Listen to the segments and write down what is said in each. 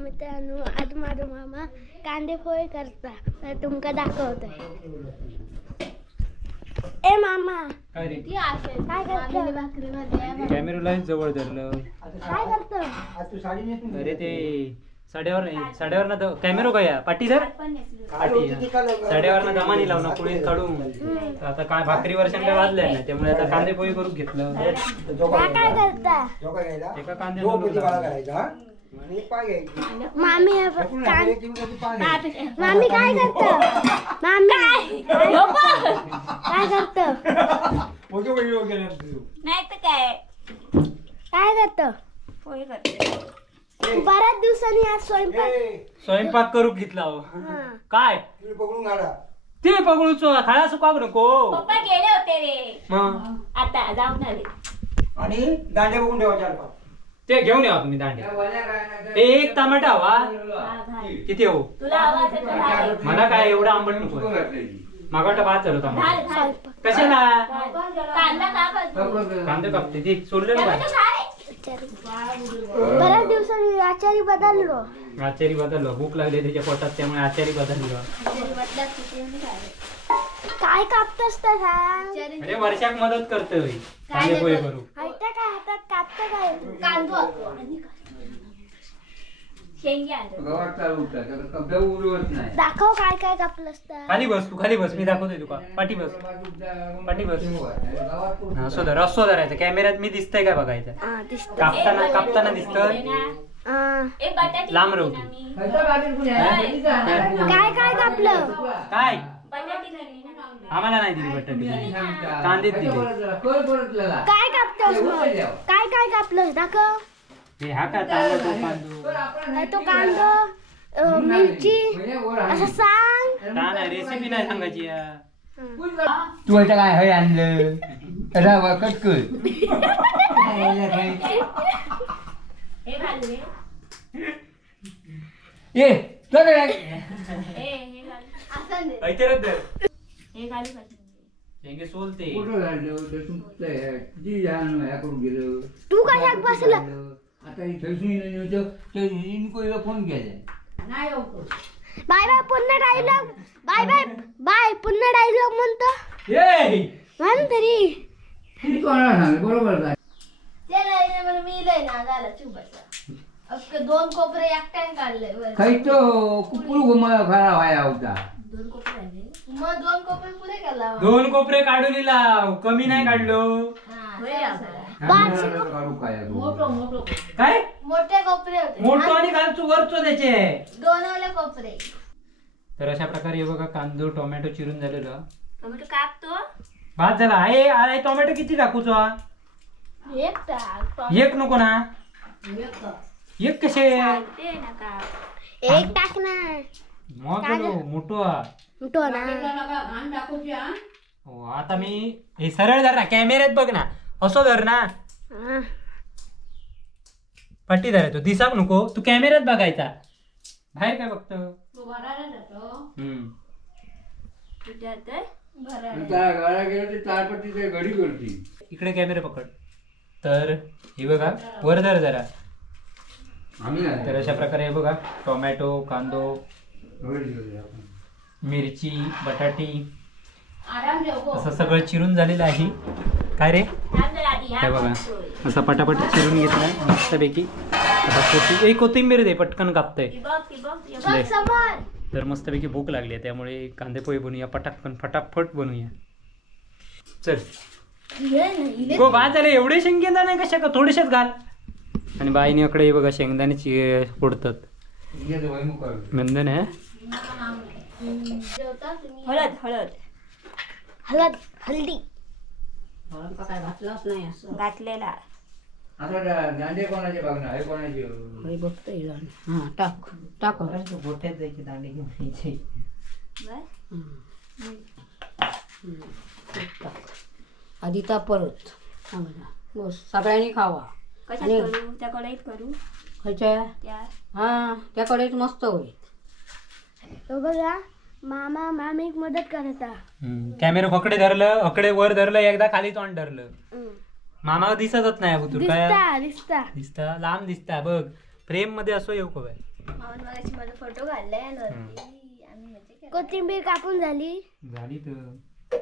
मित्रांनो आज माझा मामा कांदे पोहे करता तुमका दाखवतोय. ए मामा काय रे काय करतो? कॅमेराला जवळ धरलं काय करतो? अरे ते साड्यावर ना कॅमेरा काय पाटी धर पाटी साड्यावर ना जमानी लावून पुढे काढून आता काय भाकरी वर्षांना काय वाजलंय ना त्यामुळे आता कांदे पोहे करून घेतलं. काय करता? एका कांदे मामी मामी काय करतो? मामी काय करतो? नाही तर काय काय करतो? पोहे करते. बऱ्याच दिवसांनी आज स्वयंपाक करू घेतला हो. काय ते पकडूच खाळा सुका नको. पप्पा गेले होते रे मग आता जाऊन आले. आणि दांडे बघून ठेवा 4-5 ते घेऊन या तुम्ही दांडे. एक टमाटा हवा किती हो तुला आवाज येतो घाल. मला काय एवढं आंबट नको मागा वाटतं भात झालं टमाटा घाल. कशाला कांदा काप. कांदे कापते ती सोडलेलं काय बऱ्याच दिवसांनी आचारी बदललो. आचारी बदललो भूक लागली त्याच्या पोटात त्यामुळे आचारी बदललो. काय कापतोस तर सांग. अरे वर्षाक मदत करतोय कांदे पोहे करू. ऐकता काय हातात कापतं काय? कांदो शेंगी आणतो. दाखव काय काय कापलंस तर. खाली बस तू खाली बस मी दाखवतोय तुका पाठी बस पाठी बस. असो धरायचं कॅमेऱ्यात मी दिसतंय काय बघायचं. कापताना दिसतंय एक बटाटे लांब राहू तू. काय काय कापलं? काय बटाटे झाले ना. आम्हाला नाही दिली बटाटे कांदेच दिले. काय कापतोस मग? काय काय कापलं दाखव. हे हा का तांदूळ तो कांदा मिरची असं सांग. नाही रेसिपी नाही सांगायची. तू आता काय हय आणलं कटकळ हे घाल रे. ये तो काय हे घाल. हे घालू का? शेंगे सोलते. तू काय बसला? आता फोन केलाय नाही होतो. बाय बाय पुन्हा डायलॉग. बाय बाय बाय पुन्हा डायलॉग म्हणतो म्हण तरी. बरोबर मी लय ना झाला चुबाचा. दोन कोपरे एकट्याने काढले. खायचो कुकुल खरा व्हाया होता. दोन कोपरे आले. मग दोन कोपरे पुरे केला. 2 कोपरे काढून लाव कमी नाही काढलो. मोठो काय मोठे कोपरे होते. मोठो आणि घालचो वरचो त्याचे 2 वाले कोपरे. तर अशा प्रकारे हे बघा कांदो टोमॅटो चिरून झालेलं. टोमॅटो कापतो. भात झाला. आहे टोमॅटो किती टाकूचो? एक टाक. एक नको ना. एक कसे ते ना काप. एक टाक ना. मोठो मोठो ना. हो आता मी हे सरळ धर ना कॅमेऱ्यात बघ ना असं धर ना. पट्टी धरायचो दिसाक नको तू कॅमेऱ्यात बघायचा बाहेर काय बघतो. इकडे कॅमेरा पकड. तर हे बघा वर धर जरा. तर अशा प्रकारे हे बघा टोमॅटो कांदो मिरची बटाटी असं सगळं चिरून झालेलं आहे. काय रे हे बघा असं पटापट चिरून घेतलाय मस्तपैकी. आता कोथिंबीर दे पटकन कापतंय. तर मस्तपैकी भूक लागली आहे त्यामुळे कांदे पोहे बनवूया पटाकन फटाफट बनवूया. चल गो भात झाले. एवढे शेंगदाणे नाही कशा का थोडेसेच घाल. आणि बाईने इकडे हे बघा शेंगदाणे फोडतात. मंदन आहे. हळद हळद हळद हल्दी काय घातलंच नाही असं घातलेला. दांडे कोणाचे बघणार हे कोणाचे बघतोय. हा टाक टाक. गोठ्यात जायचे दांडे घेऊन यायचे. आधी ता परत बस सगळ्यांनी खावा. आणि त्या कढईत करू खायच्या. हा त्या कढईत मस्त होईल. बघा मामा मामीक मदत करता. कॅमेरा हकडे धरलं, हकडे वर धरलं, एकदा खाली तोंड धरलं. मामा दिसतच नाही बुतूर काय दिसता दिसता, लांब दिसता बघ. फ्रेम मध्ये असो येऊ का माझा फोटो काढलाय. कोथिंबीर कापून झाली तर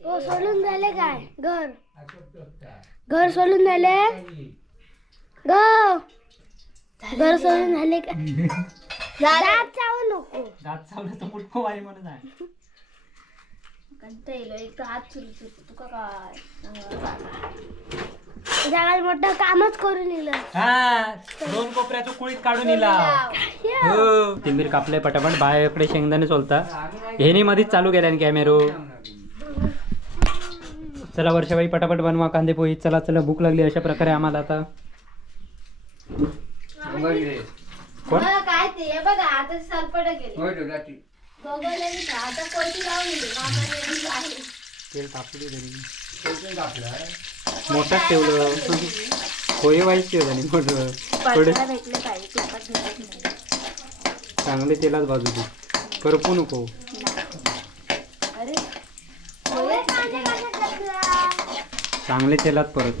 हो, सोलून झाले काय घर सोलून झाले घर सोलून झाले का दात चावू नको. दात चावलं तर मुटको वाई म्हणून आहे. जगात मोठं कामच करून दिलं. हा 2 कोपऱ्याचं कुळीत काढून इला. हो कोथिंबीर कापले पटापट. बायाकडे शेंगदाणे सोलता. हेनी मध्येच चालू केल्याने कॅमेरो. चला वर्षाबाई पटापट बनवा कांदे पोहे. चला चला भूक लागली. अशा प्रकारे आम्हाला आता कोण काय ते बघा आता सरपट गेले आता कोणती तेल तापू दे घरी. मोठाच ठेवलं पोहे वाईच ठेवलं मोठं. थोडे चांगले तेलात भाजू दे. करपू नको. चांगले तेलात परत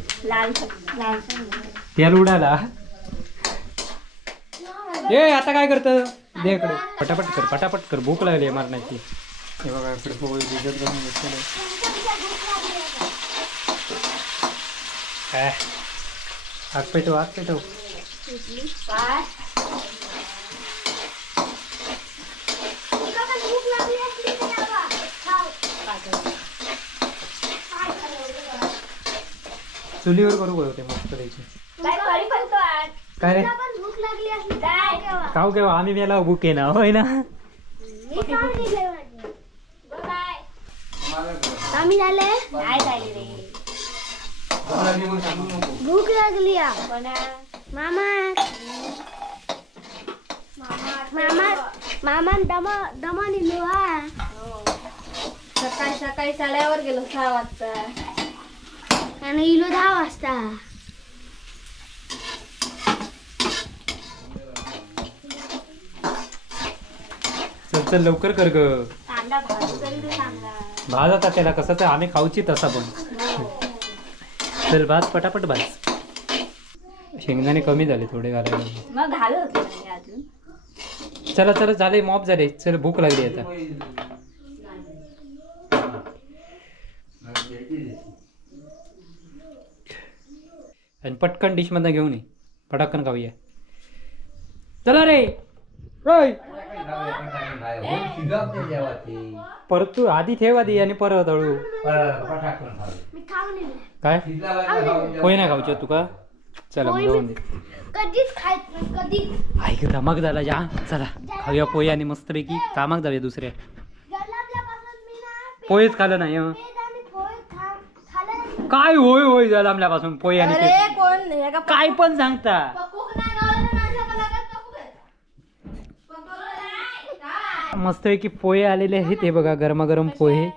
तेल उडाला. ए आता काय करतं दे इकडे. पटापट कर भूक लागली मारण्याची. हे बघा इकडे पोहे भिजत घालून घेतलेले. काय आग पेटव. चुलीवर करू होते मस्त द्यायचे. काय रे खाऊ केव्हा आम्ही मेला भूक आहे ना होय ना. आम्ही झाले भूक लागली मामा दमा निघलो. सकाळी शाळेवर गेलो 6 वाजता आणि इलो 10 वाजता. चल लवकर कर ग. भाज आता त्याला कसं तर आम्ही खाऊची तसा पण. चल भाज पटापट भाज. शेंगदाणे कमी झाले थोडे घालायला. चला झाले मॉप झाले. चल भूक लागली आता. आणि पटकन डिश मधनं घेऊन ये. पटाकन खाऊया. चला रे परत तू आधी ठेव आधी आणि परत हळू. काय पोहे नाही खाऊचे तू का. चला कधीच खायच नाही कधीच. ऐक धमाक झाला जा. चला खाऊया पोहे आणि मस्तपैकी कामाक जाऊया दुसऱ्या. पोहेच खाल्लं नाही काय. होय झालं आमल्यापासून पोहे आणि काय पण सांगता. मस्तपैकी पोहे आलेले आहेत. हे बघा गरमागरम पोहे.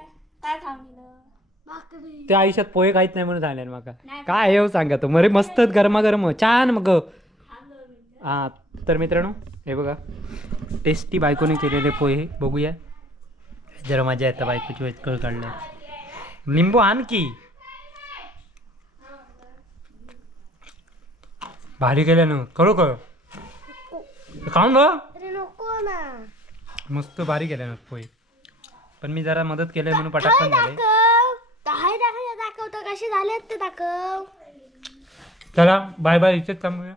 त्या आयुष्यात पोहे खायच नाही म्हणून सांगले माका. काय हे सांगा तो मरे मस्त गरमागरम छान मग. हा तर मित्रांनो हे बघा टेस्टी बायकोने केलेले पोहे बघूया. जरा मजा येतं बायकोची वेच कळ काढलं. लिंबू आणखी भारी केल्यानं खरोखर खाऊन नको ना. मस्त भारी केल्यानं पोहे. पण मी जरा मदत केली म्हणून पटापट झाले. दाखवतो कसे झाले ते दाखव. चला बाय इथेच थांबूया.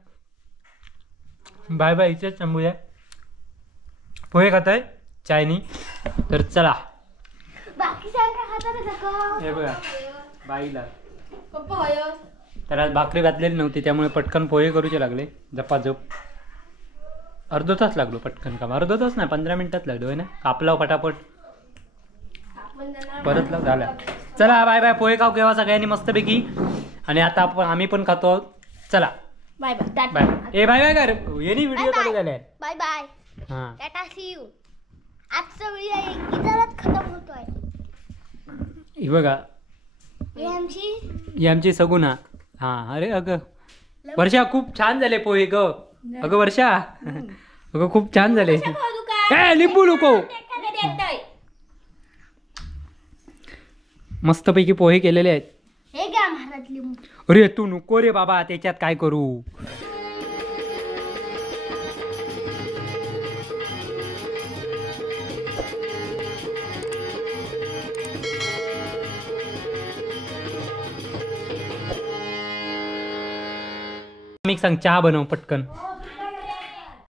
बाय इथेच थांबूया. पोहे खाताय चायनी तर चला. हे बघा बाईला त्याला भाकरी घातलेली नव्हती त्यामुळे पटकन पोहे करूचे लागले झपाझप. अर्धा तास लागलो पटकन काम. अर्धा तास नाही 15 मिनिटात लागलो आहे ना. कापला फटाफट परत झाला. चला बाय पोहे खाऊ केव्हा सगळ्यांनी मस्तपैकी. आणि आता आम्ही पण खातो. चला बाय ए बाय कर येणी व्हिडिओ चालू झाले. बाय हां टाटा सी यू. आजचा व्हिडिओ इथंच खतम होतोय. ही बघा ही आमची सगुना. हा अरे अगं वर्षा खूप छान झाले पोहे ग. अगं वर्षा अगं खूप छान झाले. लिंबू नको मस्तपैकी पोहे केलेले आहेत. हे घ्या महाराज लिंबू. अरे तू नको रे बाबा, त्याच्यात काय करू. मी सांग चहा बनव पटकन.